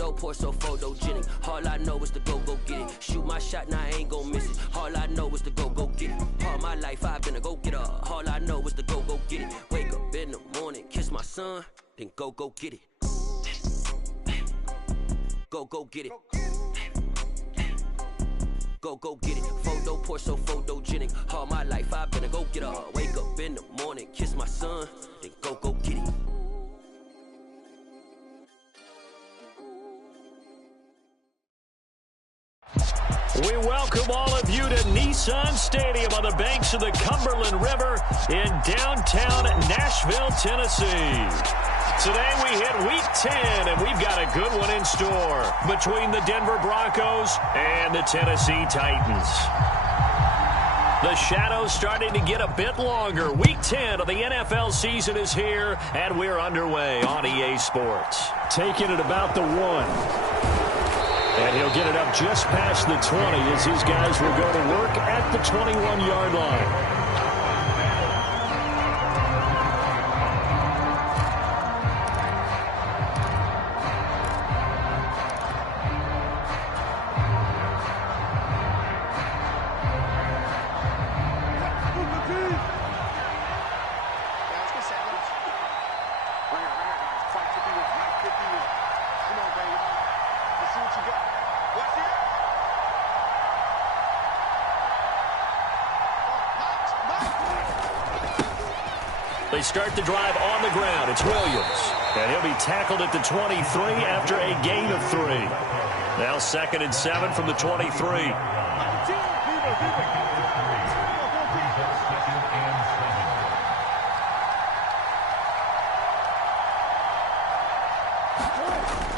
Photo poor, so photogenic. All I know is to go get it. Shoot my shot, now I ain't gon' miss it. All I know is to go get it. All my life I've been a go-getter. All I know is to go get it. Wake up in the morning, kiss my son, then go get it. Go get it. Go get it. Photo poor, so photogenic. All my life I've been a go-getter. Wake up in the morning, kiss my son, then go get it. We welcome all of you to Nissan Stadium on the banks of the Cumberland River in downtown Nashville, Tennessee. Today we hit Week 10, and we've got a good one in store between the Denver Broncos and the Tennessee Titans. The shadow's starting to get a bit longer. Week 10 of the NFL season is here, and we're underway on EA Sports. Taking it about the 1. And he'll get it up just past the 20 as his guys will go to work at the 21-yard line. They start the drive on the ground. It's Williams. And he'll be tackled at the 23 after a gain of 3. Now 2nd and 7 from the 23.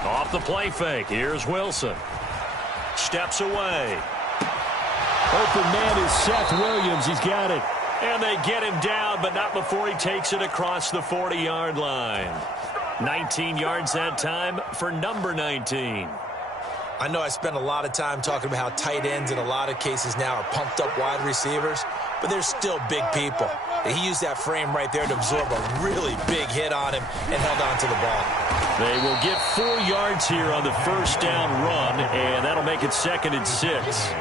Off the play fake. Here's Wilson. Steps away. Open man is Seth Williams. He's got it. And they get him down, but not before he takes it across the 40-yard line. 19 yards that time for number 19. I know I spent a lot of time talking about how tight ends in a lot of cases now are pumped up wide receivers, but they're still big people. He used that frame right there to absorb a really big hit on him and held on to the ball. They will get 4 yards here on the first down run, and that'll make it 2nd and 6.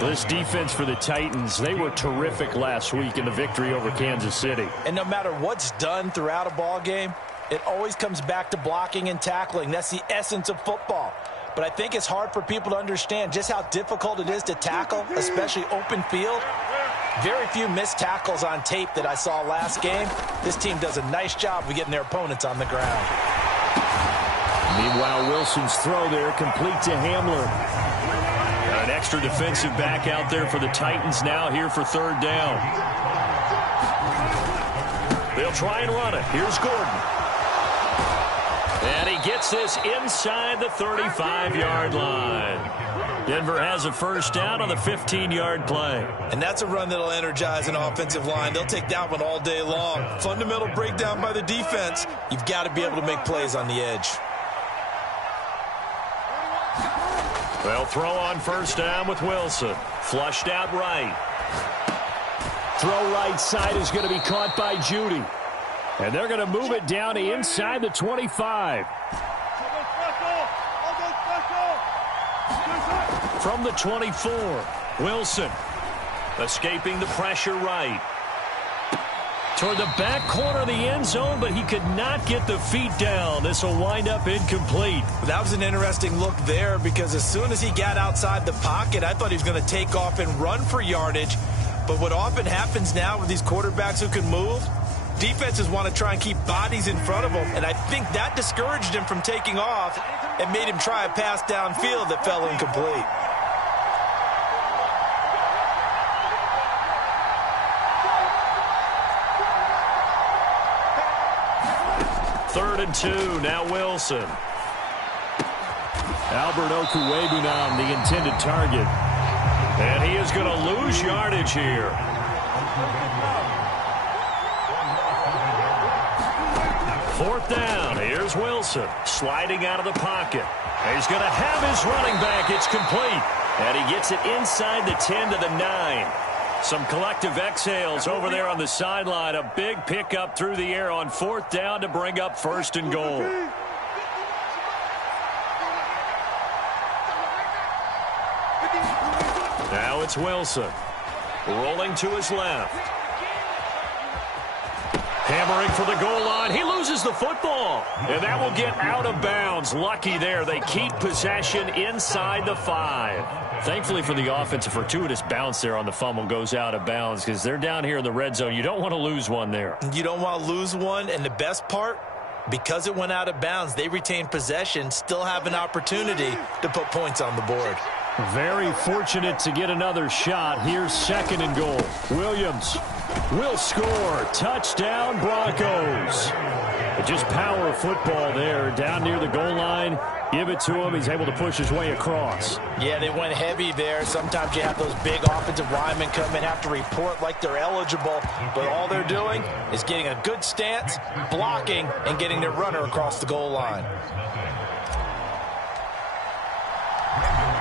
This defense for the Titans, they were terrific last week in the victory over Kansas City. And no matter what's done throughout a ball game, it always comes back to blocking and tackling. That's the essence of football. But I think it's hard for people to understand just how difficult it is to tackle, especially open field. Very few missed tackles on tape that I saw last game. This team does a nice job of getting their opponents on the ground. Meanwhile, Wilson's throw there complete to Hamler. An extra defensive back out there for the Titans now here for 3rd down. They'll try and run it. Here's Gordon. And he gets this inside the 35-yard line. Denver has a first down on the 15-yard play. And that's a run that'll energize an offensive line. They'll take that one all day long. Fundamental breakdown by the defense. You've got to be able to make plays on the edge. They'll throw on first down with Wilson. Flushed out right. Throw right side is going to be caught by Judy. And they're going to move it down to inside the 25. From the 24, Wilson escaping the pressure right. Toward the back corner of the end zone, but he could not get the feet down. This will wind up incomplete. That was an interesting look there because as soon as he got outside the pocket, I thought he was going to take off and run for yardage. But what often happens now with these quarterbacks who can move, defenses want to try and keep bodies in front of them. And I think that discouraged him from taking off and made him try a pass downfield that fell incomplete. Third and 2, now Wilson. Albert Okwuegbunam, the intended target. And he is going to lose yardage here. Fourth down, here's Wilson. Sliding out of the pocket. And he's going to have his running back. It's complete. And he gets it inside the 10 to the 9. Some collective exhales over there on the sideline. A big pickup through the air on fourth down to bring up 1st and goal. Now it's Wilson. Rolling to his left. Hammering for the goal line. He loses the football. And that will get out of bounds. Lucky there. They keep possession inside the 5. Thankfully for the offense, a fortuitous bounce there on the fumble goes out of bounds because they're down here in the red zone. You don't want to lose one there. You don't want to lose one. And the best part, because it went out of bounds, they retained possession, still have an opportunity to put points on the board. Very fortunate to get another shot. Here's 2nd and goal. Williams will score. Touchdown, Broncos. But just power of football there. Down near the goal line. Give it to him. He's able to push his way across. Yeah, they went heavy there. Sometimes you have those big offensive linemen come in, have to report like they're eligible. But all they're doing is getting a good stance, blocking, and getting their runner across the goal line.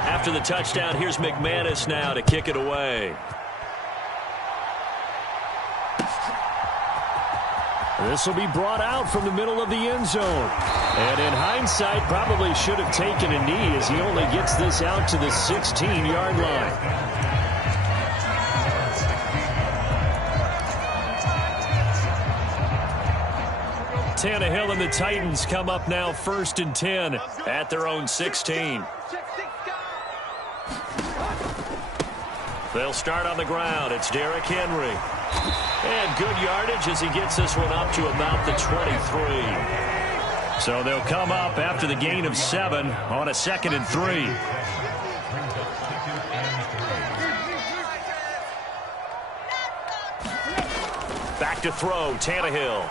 After the touchdown, here's McManus now to kick it away. This will be brought out from the middle of the end zone. And in hindsight, probably should have taken a knee as he only gets this out to the 16-yard line. Tannehill and the Titans come up now 1st and 10 at their own 16. They'll start on the ground. It's Derrick Henry. And good yardage as he gets this one up to about the 23. So they'll come up after the gain of 7 on a 2nd and 3. Back to throw, Tannehill.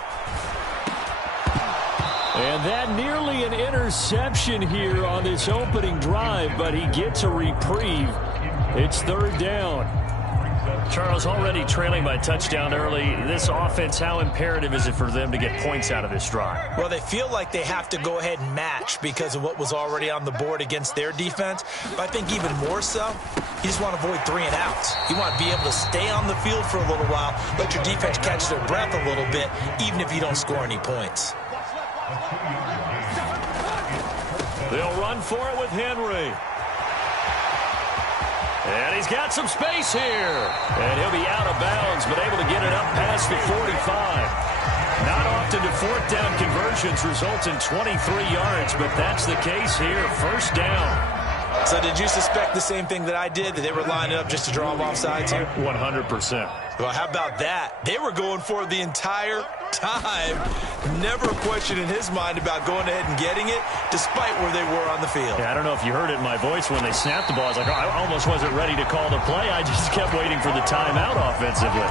And that nearly an interception here on this opening drive, but he gets a reprieve. It's 3rd down. Charles, already trailing by touchdown early. This offense, how imperative is it for them to get points out of this drive? Well, they feel like they have to go ahead and match because of what was already on the board against their defense. But I think even more so, you just want to avoid 3 and outs. You want to be able to stay on the field for a little while, let your defense catch their breath a little bit, even if you don't score any points. They'll run for it with Henry. And he's got some space here. And he'll be out of bounds, but able to get it up past the 45. Not often do 4th down conversions result in 23 yards, but that's the case here. 1st down. So did you suspect the same thing that I did, that they were lining up just to draw them off sides here? 100%. Well, how about that? They were going for it the entire time. Never a question in his mind about going ahead and getting it, despite where they were on the field. Yeah, I don't know if you heard it in my voice when they snapped the ball. I was like, oh, I almost wasn't ready to call the play. I just kept waiting for the timeout offensively.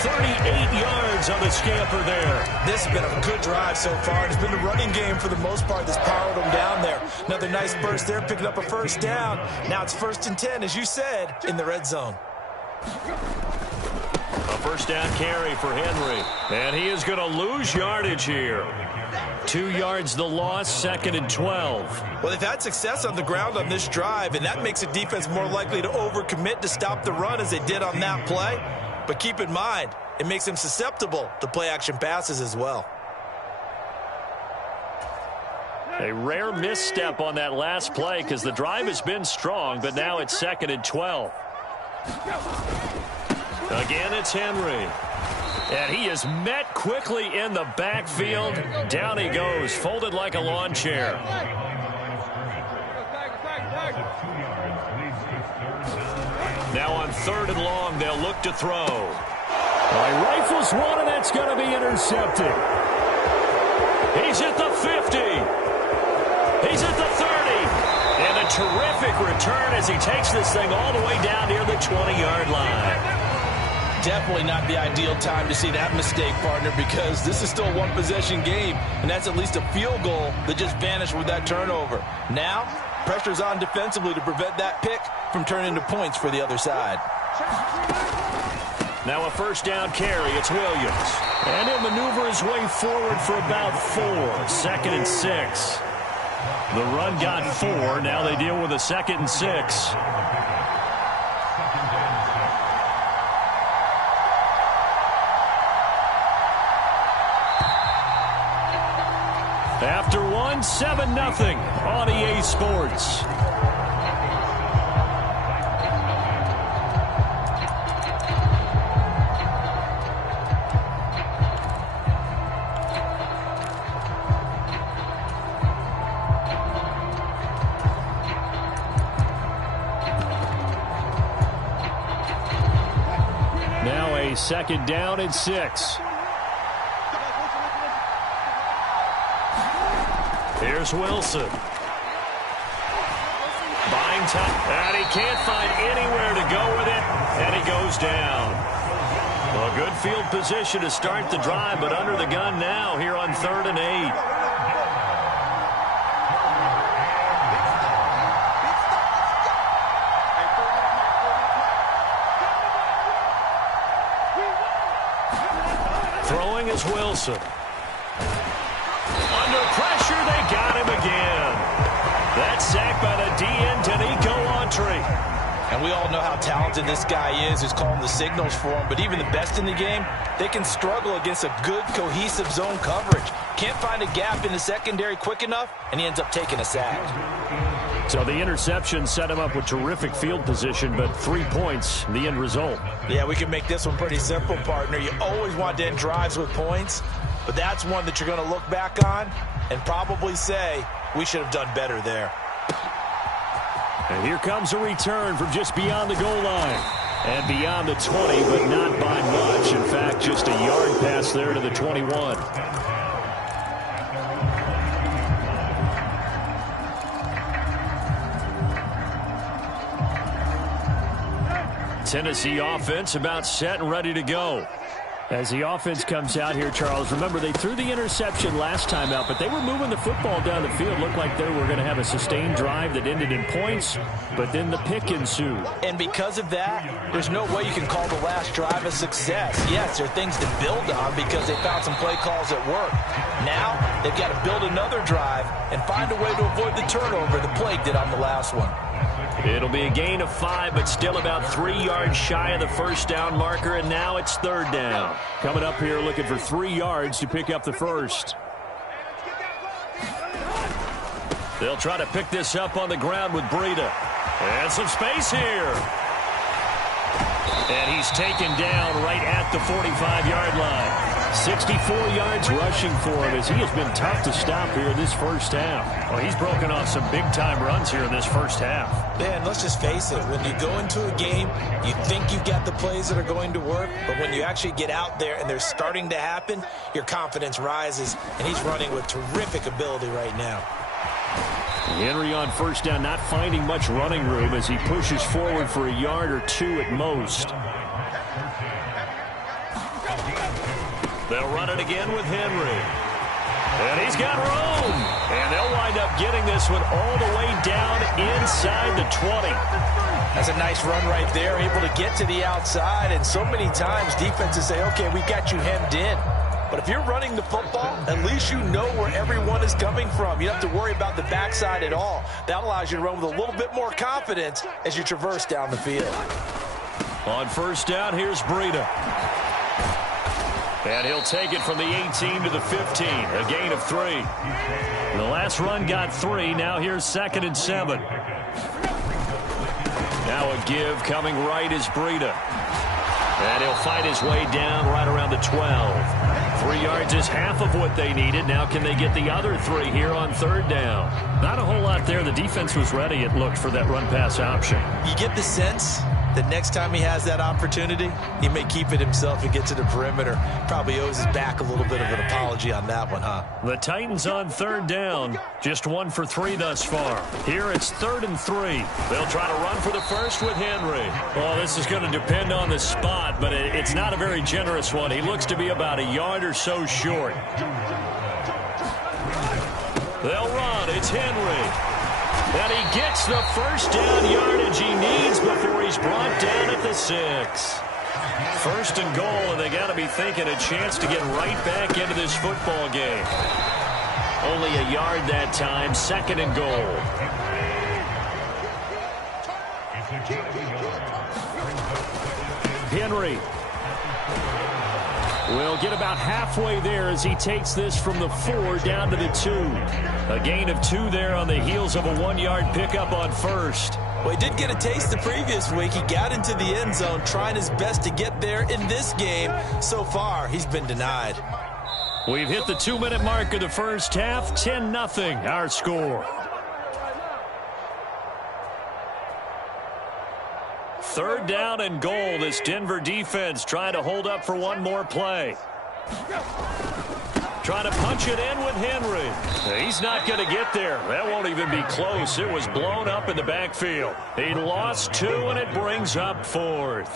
38 yards on the scamper there. This has been a good drive so far. It's been the running game for the most part that's powered them down there. Another nice burst there, picking up a 1st down. Now it's 1st and 10, as you said, in the red zone. A 1st down carry for Henry. And he is going to lose yardage here. 2 yards the loss, 2nd and 12. Well, they've had success on the ground on this drive, and that makes a defense more likely to overcommit to stop the run as they did on that play. But keep in mind, it makes them susceptible to play-action passes as well. A rare misstep on that last play because the drive has been strong, but now it's 2nd and 12. Again, it's Henry. And he is met quickly in the backfield. Down he goes, folded like a lawn chair. Now on 3rd and long, they'll look to throw. He rifles one, and that's going to be intercepted. He's at the 50. He's at the 30. And a terrific return as he takes this thing all the way down near the 20-yard line. Definitely not the ideal time to see that mistake, partner, because this is still a one-possession game, and that's at least a field goal that just vanished with that turnover. Now, pressure's on defensively to prevent that pick from turning into points for the other side. Now a 1st down carry. It's Williams. And he'll maneuver his way forward for about 4. 2nd and 6. The run got 4. Now they deal with a 2nd and 6. After 7-0 on EA Sports. Now a 2nd down and 6. Here's Wilson. Buying time, and he can't find anywhere to go with it, and he goes down. A good field position to start the drive, but under the gun now here on 3rd and 8. Throwing is Wilson. Under pressure, they got him again. That sack by the DN, Danico Autry. And we all know how talented this guy is, who's calling the signals for him. But even the best in the game, they can struggle against a good, cohesive zone coverage. Can't find a gap in the secondary quick enough, and he ends up taking a sack. So the interception set him up with terrific field position, but 3 points, the end result. Yeah, we can make this one pretty simple, partner. You always want to end drives with points, but that's one that you're going to look back on and probably say, we should have done better there. And here comes a return from just beyond the goal line. And beyond the 20, but not by much. In fact, just a yard pass there to the 21. Tennessee offense about set and ready to go. As the offense comes out here, Charles, remember they threw the interception last time out, but they were moving the football down the field. Looked like they were going to have a sustained drive that ended in points, but then the pick ensued. And because of that, there's no way you can call the last drive a success. Yes, there are things to build on because they found some play calls that work. Now, they've got to build another drive and find a way to avoid the turnover the Plague did on the last one. It'll be a gain of 5, but still about 3 yards shy of the first down marker, and now it's 3rd down. Coming up here looking for 3 yards to pick up the first. They'll try to pick this up on the ground with Breida. And some space here. And he's taken down right at the 45-yard line. 64 yards rushing for him as he has been tough to stop here this first half. Well, he's broken off some big-time runs here in this first half. Man, let's just face it. When you go into a game, you think you've got the plays that are going to work, but when you actually get out there and they're starting to happen, your confidence rises, and he's running with terrific ability right now. Henry on first down, not finding much running room as he pushes forward for a yard or 2 at most. They'll run it again with Henry. And he's got room. And they'll wind up getting this one all the way down inside the 20. That's a nice run right there, able to get to the outside. And so many times defenses say, okay, we got you hemmed in. But if you're running the football, at least you know where everyone is coming from. You don't have to worry about the backside at all. That allows you to run with a little bit more confidence as you traverse down the field. On first down, here's Breida. And he'll take it from the 18 to the 15, a gain of 3. The last run got 3. Now here's 2nd and 7. Now a give coming right is Breida. And he'll fight his way down right around the 12. 3 yards is half of what they needed. Now can they get the other 3 here on 3rd down? Not a whole lot there. The defense was ready, it looked, for that run-pass option. You get the sense that next time he has that opportunity, he may keep it himself and get to the perimeter. Probably owes his back a little bit of an apology on that one, huh? The Titans on 3rd down. Just 1 for 3 thus far. Here it's 3rd and 3. They'll try to run for the first with Henry. Well, this is going to depend on the spot, but it's not a very generous one. He looks to be about a yard or so short. They'll run. It's Henry. And he gets the first down yardage he needs before he's brought down at the 6. 1st and goal, and they got to be thinking a chance to get right back into this football game. Only a yard that time, 2nd and goal. Henry will get about halfway there as he takes this from the 4 down to the 2. A gain of 2 there on the heels of a 1-yard pickup on first. Well, he did get a taste the previous week. He got into the end zone trying his best to get there in this game. So far, he's been denied. We've hit the 2-minute mark of the first half. 10-0 our score. Third down and goal. This Denver defense trying to hold up for one more play. Trying to punch it in with Henry. He's not going to get there. That won't even be close. It was blown up in the backfield. He lost 2, and it brings up 4th.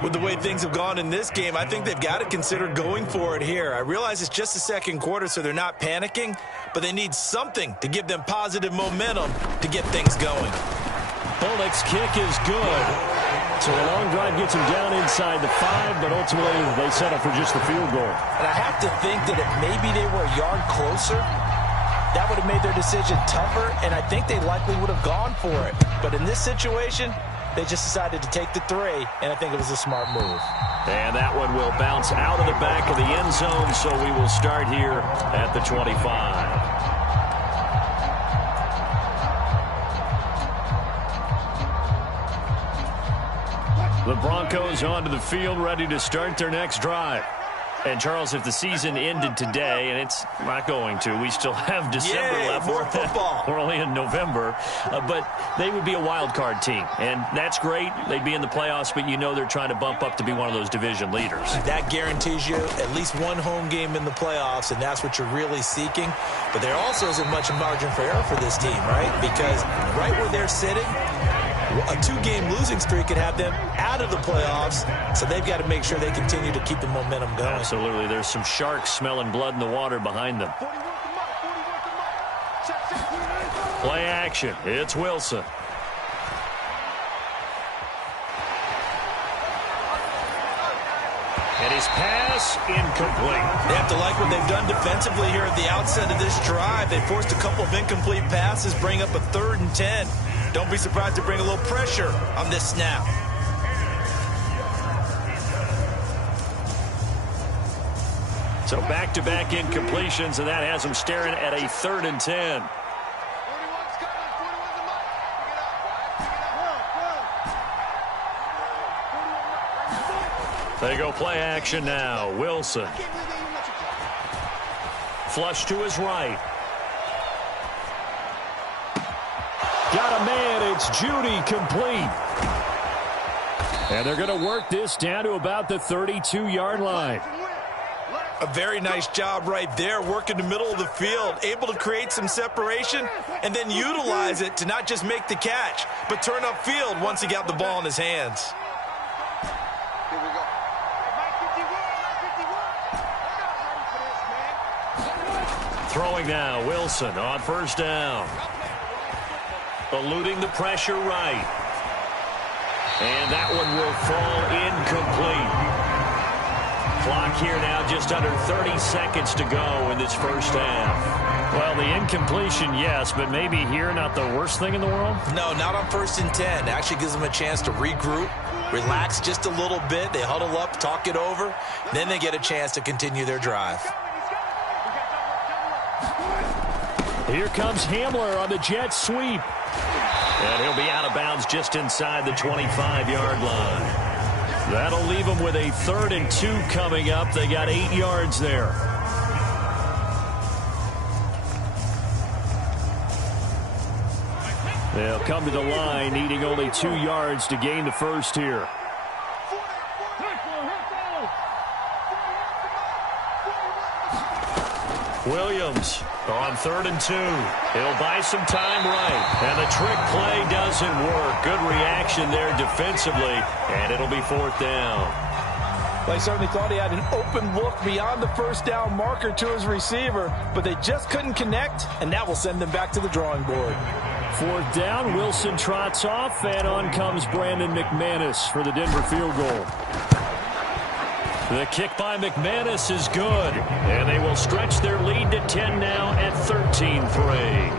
With the way things have gone in this game, I think they've got to consider going for it here. I realize it's just the second quarter, so they're not panicking, but they need something to give them positive momentum to get things going. Bullock's kick is good. So a long drive gets him down inside the 5, but ultimately they settle for just the field goal. And I have to think that if maybe they were a yard closer, that would have made their decision tougher, and I think they likely would have gone for it. But in this situation, they just decided to take the 3, and I think it was a smart move. And that one will bounce out of the back of the end zone, so we will start here at the 25. The Broncos onto the field, ready to start their next drive. And, Charles, if the season ended today, and it's not going to, we still have December left. More football. We're only in November. But they would be a wild card team. And that's great. They'd be in the playoffs, but you know they're trying to bump up to be one of those division leaders. That guarantees you at least one home game in the playoffs, and that's what you're really seeking. But there also isn't much margin for error for this team, right? Because right where they're sitting, a 2-game losing streak could have them out of the playoffs, so they've got to make sure they continue to keep the momentum going. Absolutely. There's some sharks smelling blood in the water behind them. Play action. It's Wilson. And his pass incomplete. They have to like what they've done defensively here at the outset of this drive. They forced a couple of incomplete passes, bring up a 3rd and 10. Don't be surprised to bring a little pressure on this snap. So back-to-back incompletions, and that has them staring at a 3rd and 10. They go play action now. Wilson. Flush to his right. Got a man. It's Judy complete. And they're going to work this down to about the 32-yard line. A very nice job right there, working the middle of the field, able to create some separation and then utilize it to not just make the catch, but turn upfield once he got the ball in his hands. Throwing now, Wilson on first down. Eluding the pressure right. And that one will fall incomplete. Clock here now, just under 30 seconds to go in this first half. Well, the incompletion, yes, but maybe here not the worst thing in the world? No, not on 1st and 10. It actually gives them a chance to regroup, relax just a little bit. They huddle up, talk it over. Then they get a chance to continue their drive. Here comes Hamler on the jet sweep. And he'll be out of bounds just inside the 25-yard line. That'll leave them with a 3rd and 2 coming up. They got 8 yards there. They'll come to the line, needing only 2 yards to gain the first here. Williams on 3rd and 2. He'll buy some time right. And the trick play doesn't work. Good reaction there defensively. And it'll be 4th down. Well, he certainly thought he had an open look beyond the first down marker to his receiver, but they just couldn't connect, and that will send them back to the drawing board. 4th down, Wilson trots off, and on comes Brandon McManus for the Denver field goal. The kick by McManus is good, and they will stretch their lead to 10 now at 13-3.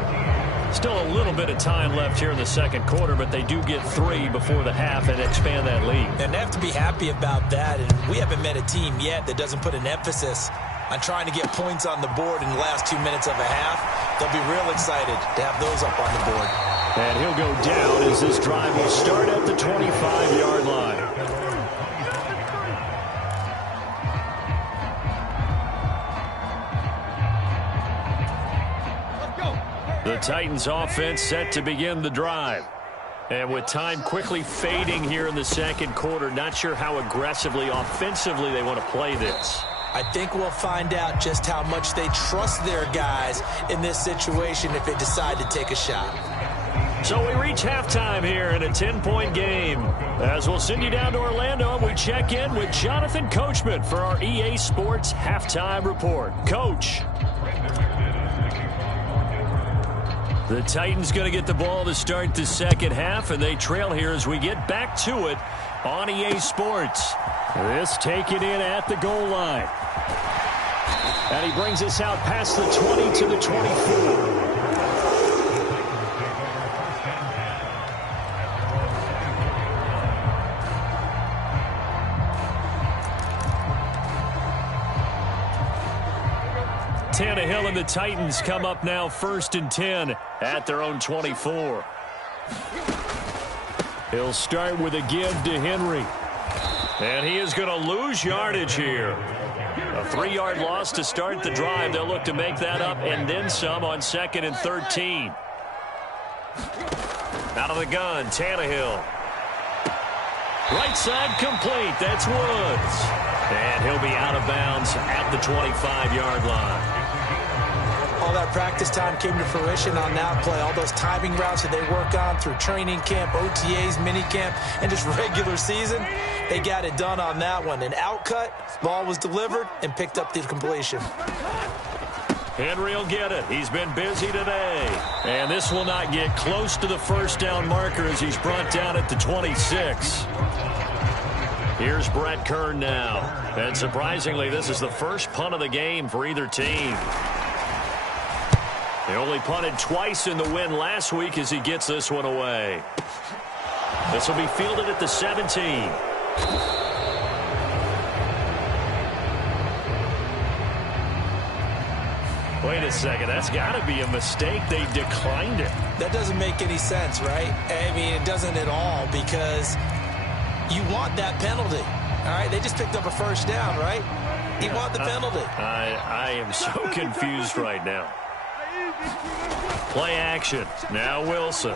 Still a little bit of time left here in the second quarter, but they do get 3 before the half and expand that lead. And they have to be happy about that, and we haven't met a team yet that doesn't put an emphasis on trying to get points on the board in the last 2 minutes of a half. They'll be real excited to have those up on the board. And he'll go down as this drive will start at the 25-yard line. The Titans offense set to begin the drive. And with time quickly fading here in the second quarter, not sure how aggressively, offensively they want to play this. I think we'll find out just how much they trust their guys in this situation if they decide to take a shot. So we reach halftime here in a 10-point game. As we'll send you down to Orlando, we check in with Jonathan Coachman for our EA Sports Halftime Report. Coach. The Titans going to get the ball to start the second half, and they trail here as we get back to it on EA Sports. This taken in at the goal line. And he brings us out past the 20 to the 24. Tannehill and the Titans come up now 1st and 10 at their own 24. He'll start with a give to Henry. And he is going to lose yardage here. A 3-yard loss to start the drive. They'll look to make that up and then some on 2nd and 13. Out of the gun, Tannehill. Right side complete. That's Woods. And he'll be out of bounds at the 25-yard line. All that practice time came to fruition on that play. All those timing routes that they work on through training camp, OTAs, minicamp, and just regular season, they got it done on that one. An outcut, ball was delivered, and picked up the completion. Henry will get it. He's been busy today. And this will not get close to the first down marker as he's brought down at the 26. Here's Brett Kern now. And surprisingly, this is the first punt of the game for either team. They only punted twice in the win last week as he gets this one away. This will be fielded at the 17. Wait a second. That's got to be a mistake. They declined it. That doesn't make any sense, right? I mean, it doesn't at all because you want that penalty. All right, they just picked up a first down, right? You want the penalty. I am so confused right now. Play action. Now Wilson.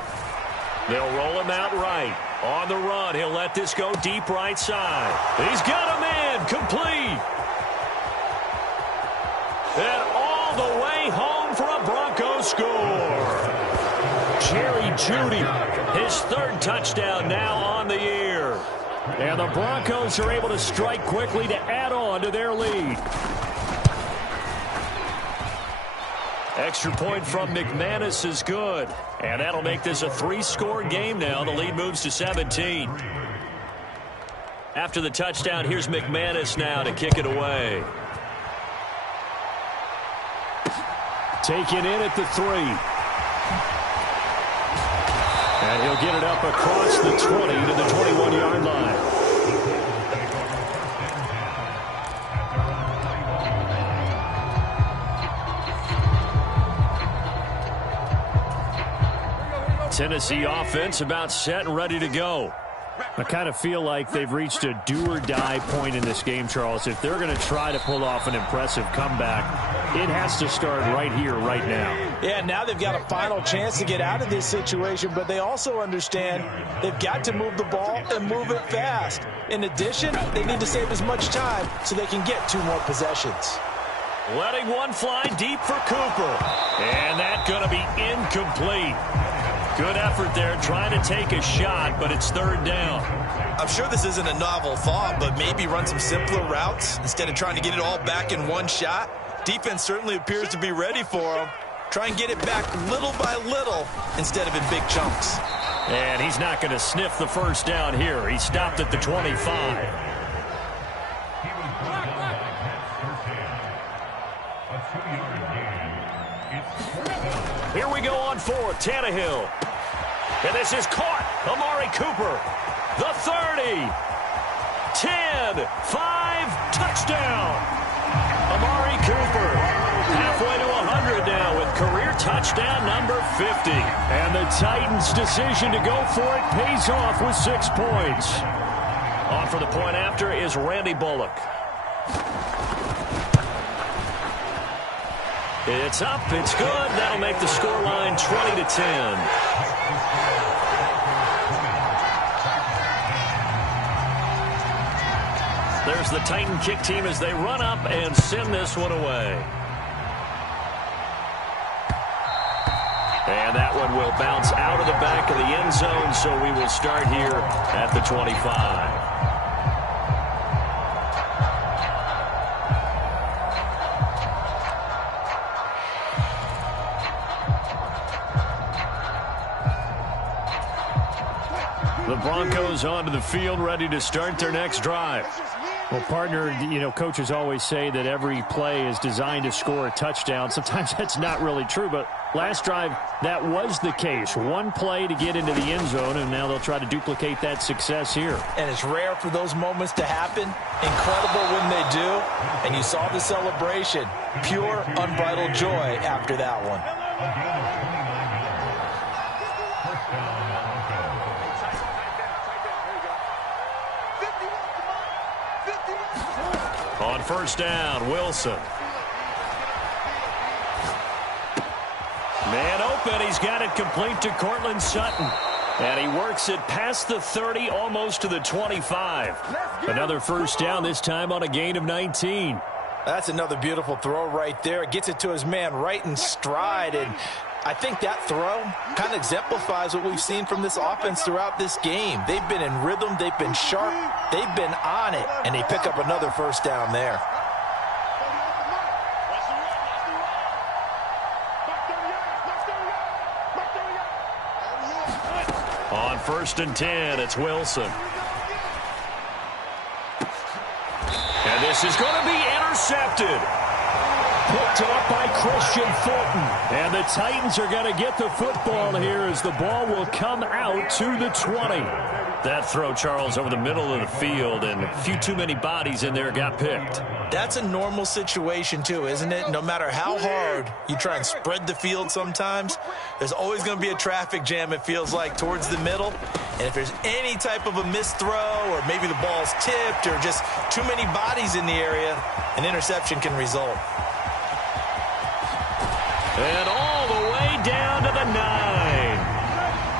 They'll roll him out right. On the run, he'll let this go deep right side. He's got him in. Complete. And all the way home for a Broncos score. Jerry Jeudy, his 3rd touchdown now on the year. And the Broncos are able to strike quickly to add on to their lead. Extra point from McManus is good. And that'll make this a 3-score game now. The lead moves to 17. After the touchdown, here's McManus now to kick it away. Taken in at the 3. And he'll get it up across the 20 to the 21-yard line. Tennessee offense about set and ready to go. I kind of feel like they've reached a do-or-die point in this game, Charles. If they're going to try to pull off an impressive comeback, it has to start right here, right now. Yeah, now they've got a final chance to get out of this situation, but they also understand they've got to move the ball and move it fast. In addition, they need to save as much time so they can get 2 more possessions. Letting one fly deep for Cooper. And that's going to be incomplete. Good effort there, trying to take a shot, but it's 3rd down. I'm sure this isn't a novel thought, but maybe run some simpler routes instead of trying to get it all back in one shot. Defense certainly appears to be ready for them. Try and get it back little by little instead of in big chunks. And he's not going to sniff the first down here. He stopped at the 25. Here we go on 4th. Tannehill. And this is caught. Amari Cooper. The 30. 10. 5. Touchdown. Amari Cooper. Halfway to 100 now with career touchdown number 50. And the Titans' decision to go for it pays off with 6 points. On for the point after is Randy Bullock. It's up, it's good. That'll make the scoreline 20-10. There's the Titan kick team as they run up and send this one away. And that one will bounce out of the back of the end zone, so we will start here at the 25. The Broncos onto the field, ready to start their next drive. Well, partner, coaches always say that every play is designed to score a touchdown. Sometimes that's not really true, but last drive, that was the case. One play to get into the end zone, and now they'll try to duplicate that success here. And it's rare for those moments to happen. Incredible when they do. And you saw the celebration. Pure, unbridled joy after that one. On first down, Wilson. Man open. He's got it complete to Cortland Sutton. And he works it past the 30, almost to the 25. Another first down, this time on a gain of 19. That's another beautiful throw right there. Gets it to his man right in stride. And I think that throw kind of exemplifies what we've seen from this offense throughout this game. They've been in rhythm. They've been sharp. They've been on it. And they pick up another first down there. On first and 10, it's Wilson. And this is going to be intercepted. Picked up by Christian Fulton. And the Titans are going to get the football here as the ball will come out to the 20. That throw, Charles, over the middle of the field, and a few too many bodies in there got picked. That's a normal situation, too, isn't it? No matter how hard you try and spread the field sometimes, there's always going to be a traffic jam, it feels like, towards the middle. And if there's any type of a missed throw or maybe the ball's tipped or just too many bodies in the area, an interception can result. And all the way down to the 9.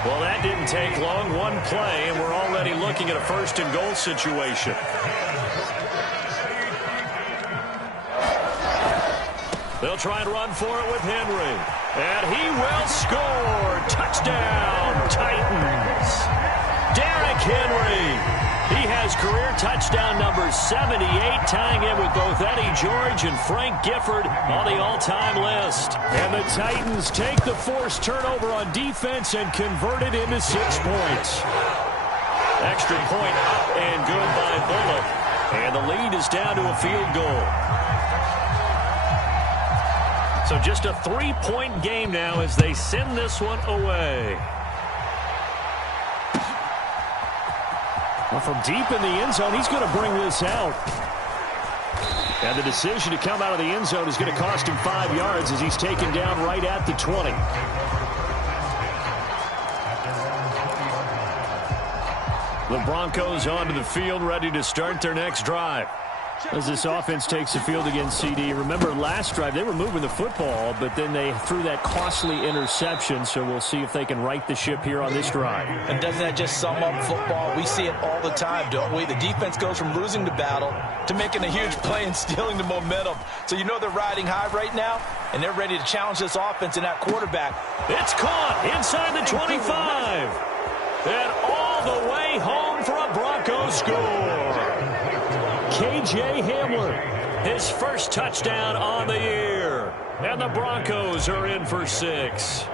Well, that didn't take long. One play, and we're already looking at a first and goal situation. They'll try and run for it with Henry. And he will score. Touchdown, Titans. Derrick Henry. He has career touchdown number 78, tying in with both Eddie George and Frank Gifford on the all-time list. And the Titans take the forced turnover on defense and convert it into 6 points. Extra point up and good by Bullock. And the lead is down to a field goal. So just a 3-point game now as they send this one away. Well, from deep in the end zone, he's going to bring this out. And the decision to come out of the end zone is going to cost him 5 yards as he's taken down right at the 20. The Broncos onto the field, ready to start their next drive. As this offense takes the field against CD, remember last drive they were moving the football, but then they threw that costly interception, so we'll see if they can right the ship here on this drive. And doesn't that just sum up football? We see it all the time, don't we? The defense goes from losing the battle to making a huge play and stealing the momentum. So you know they're riding high right now, and they're ready to challenge this offense and that quarterback. It's caught inside the 25. And all the way home for a Broncos score. K.J. Hamler, his first touchdown on the year. And the Broncos are in for 6.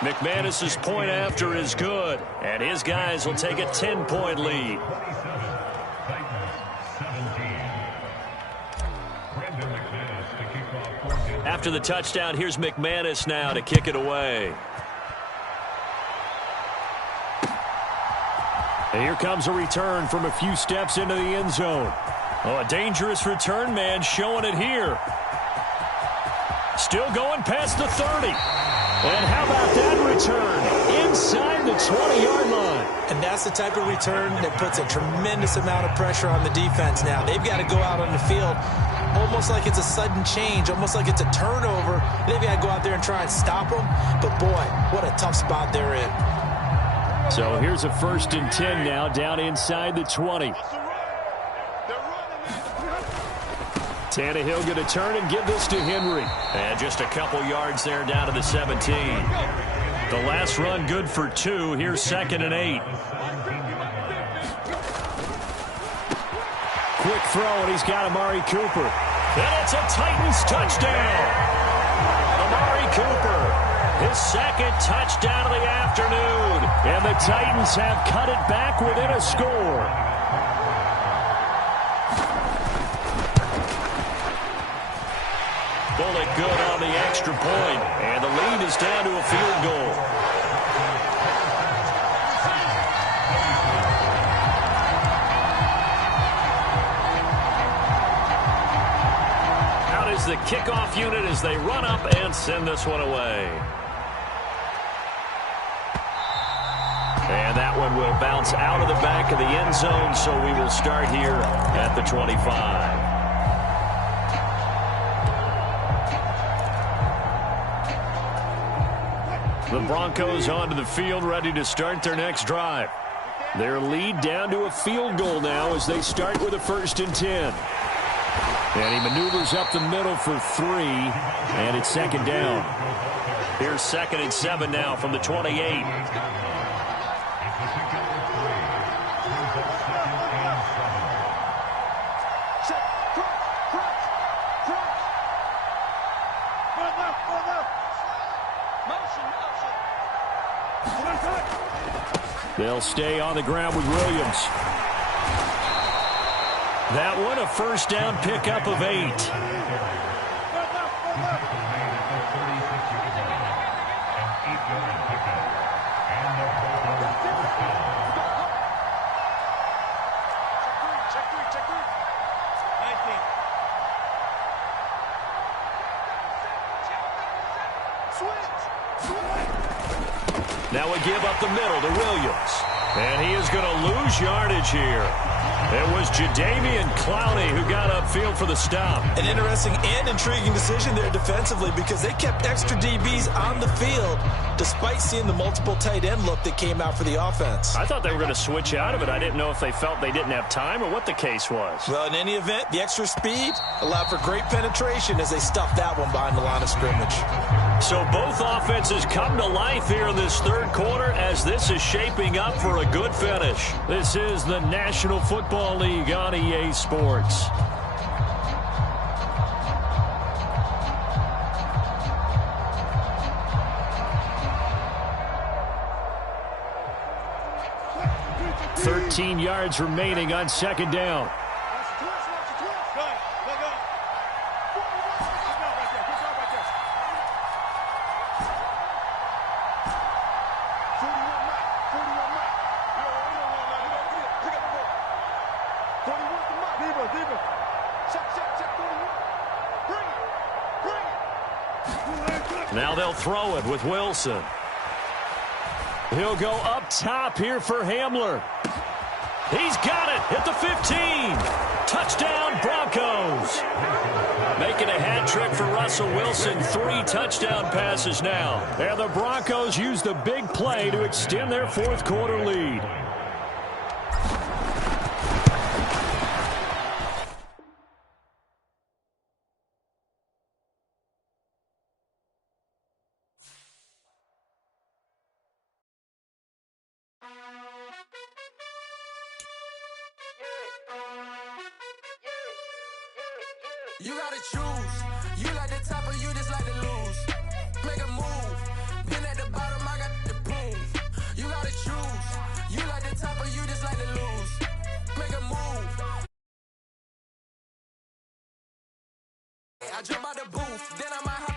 McManus's point after is good. And his guys will take a 10-point lead. After the touchdown, here's McManus now to kick it away. And here comes a return from a few steps into the end zone. Oh, a dangerous return man showing it here. Still going past the 30. And how about that return? Inside the 20-yard line. And that's the type of return that puts a tremendous amount of pressure on the defense now. They've got to go out on the field almost like it's a sudden change, almost like it's a turnover. They've got to go out there and try and stop them. But, boy, what a tough spot they're in. So here's a 1st and 10 now, down inside the 20. Tannehill going to turn and give this to Henry. And just a couple yards there down to the 17. The last run good for 2. Here's 2nd and 8. Quick throw, and he's got Amari Cooper. And it's a Titans touchdown. Amari Cooper, his 2nd touchdown of the afternoon. And the Titans have cut it back within a score. Bullet good on the extra point, and the lead is down to a field goal. Out is the kickoff unit as they run up and send this one away. And that one will bounce out of the back of the end zone, so we will start here at the 25. The Broncos onto the field, ready to start their next drive. Their lead down to a field goal now as they start with a 1st and 10. And he maneuvers up the middle for 3, and it's 2nd down. Here's 2nd and 7 now from the 28. They'll stay on the ground with Williams. That one a 1st down pickup of 8. Now we give up the middle to Williams. And he is going to lose yardage here. It was Jadeveon Clowney who got upfield for the stop. An interesting and intriguing decision there defensively because they kept extra DBs on the field despite seeing the multiple tight end look that came out for the offense. I thought they were going to switch out of it. I didn't know if they felt they didn't have time or what the case was. Well, in any event, the extra speed allowed for great penetration as they stuffed that one behind the line of scrimmage. So both offenses come to life here in this 3rd quarter as this is shaping up for a good finish. This is the National Football League on EA Sports. Yards remaining on 2nd down. Now they'll throw it with Wilson. He'll go up top here for Hamler. He's got it at the 15. Touchdown, Broncos. Making a hat trick for Russell Wilson. 3 touchdown passes now. And the Broncos use the big play to extend their 4th quarter lead. You gotta choose. You like the top or you just like to lose. Make a move. Been at the bottom, I got the proof. You gotta choose. You like the top or you just like to lose. Make a move. I jump out the booth, then I might